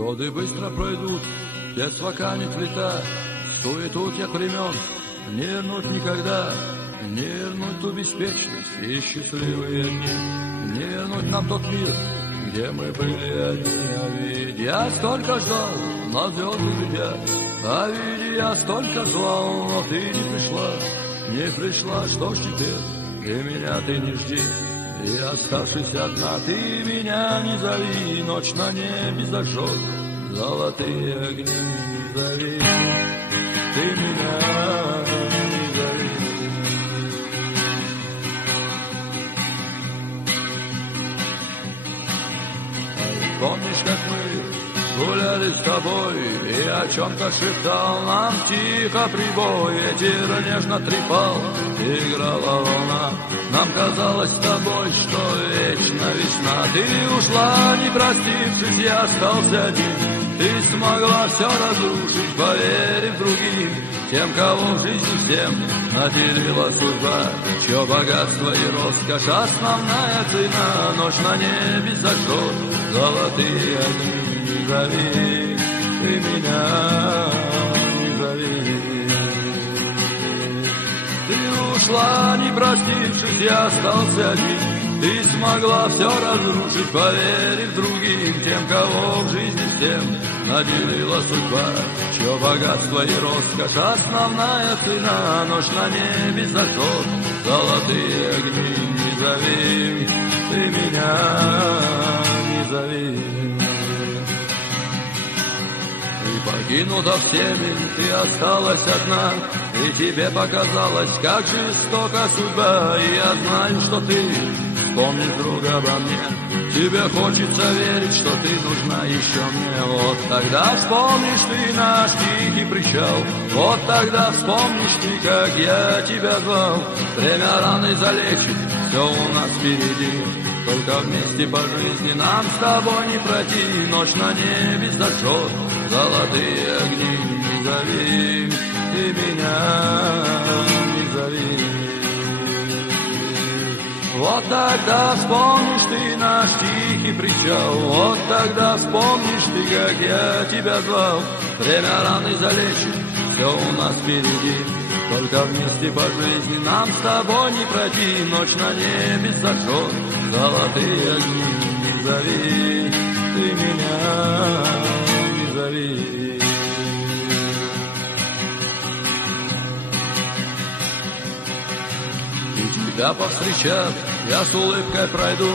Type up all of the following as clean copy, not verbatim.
Годы быстро пройдут, детство канет в лета, суету тех времен не вернуть никогда, не вернуть ту беспечность и счастливые дни, не вернуть нам тот мир, где мы были одни. А ведь я столько ждал, на звезды глядя, а ведь я столько звал, но ты не пришла, не пришла. Что ж теперь, ты меня ты не жди, и оставшись одна, ты меня не зови. Ночь на небе зажжет золотые огни, не зови, ты меня не зови. Помнишь, как мы гуляли с тобой, и о чем-то шептал нам тихо прибой, ветер нежно трепал, играла волна. Нам казалось с тобой, что вечно весна. Ты ушла, не простившись, я остался один. Ты смогла все разрушить, поверив другим, тем, кого в жизни всем наделила судьба, чье богатство и роскошь основная цена. Ночь на небе зажжет золотые огни, не зови, ты меня не зови. Ты ушла, не простившись, я остался один. Ты смогла все разрушить, поверив другим, тем, кого в жизни всем наделила судьба, чье богатство и роскошь основная цена. Ночь на небе зажжет золотые огни, не зови, ты меня не зови. Ты покинута всеми, ты осталась одна, и тебе показалось, как жестока судьба. И я знаю, что ты вспомнишь друга обо мне, тебе хочется верить, что ты нужна еще мне. Вот тогда вспомнишь ты наш тихий причал, вот тогда вспомнишь ты, как я тебя звал. Время раны залечит, все у нас впереди, только вместе по жизни нам с тобой не пройти. Ночь на небе зажжет золотые огни, не зови, ты меня не зови. Вот тогда вспомнишь ты наш тихий причал, вот тогда вспомнишь ты, как я тебя звал. Время раны залечит, все у нас впереди, только вместе по жизни нам с тобой не пройти. Ночь на небе зажжет золотые огни, не зови, ты меня не зови. Тебя повстречав, я с улыбкой пройду,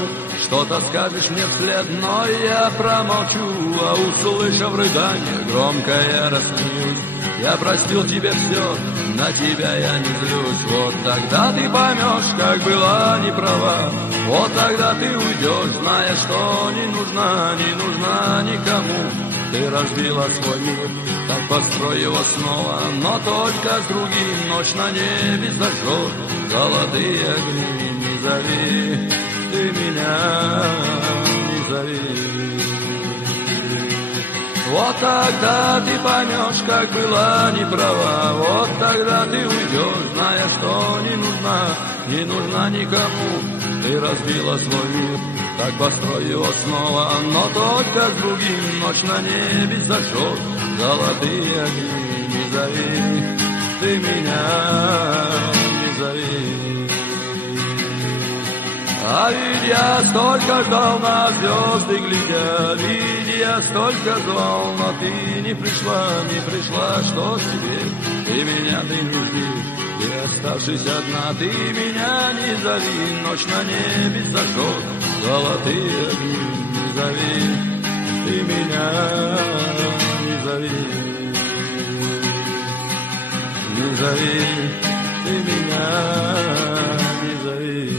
что-то скажешь мне вслед, но я промолчу. А услышав рыдание, громко я рассмеюсь. Я простил тебе все, на тебя я не злюсь. Вот тогда ты поймешь, как была неправа, вот тогда ты уйдешь, зная, что не нужна никому. Ты разбила свой мир, так построй его снова, но только с другим. Ночь на небе зажжет золотые огни, не зови, ты меня не зови. Вот тогда ты поймешь, как была неправа, вот тогда ты уйдешь, зная, что не нужна никому. Ты разбила свой мир, так построй его снова, но только с другим. Ночь на небе зажжет золотые огни, не зови, ты меня не зови. А ведь я столько ждал, на звезды глядя, ведь я столько звал, но ты не пришла, что ж теперь, ты меня ты не жди, и оставшись одна, ты меня не зови. Ночь на небе зажжет золотые огни, не зови, ты меня не зови, не зови, ты меня не зови.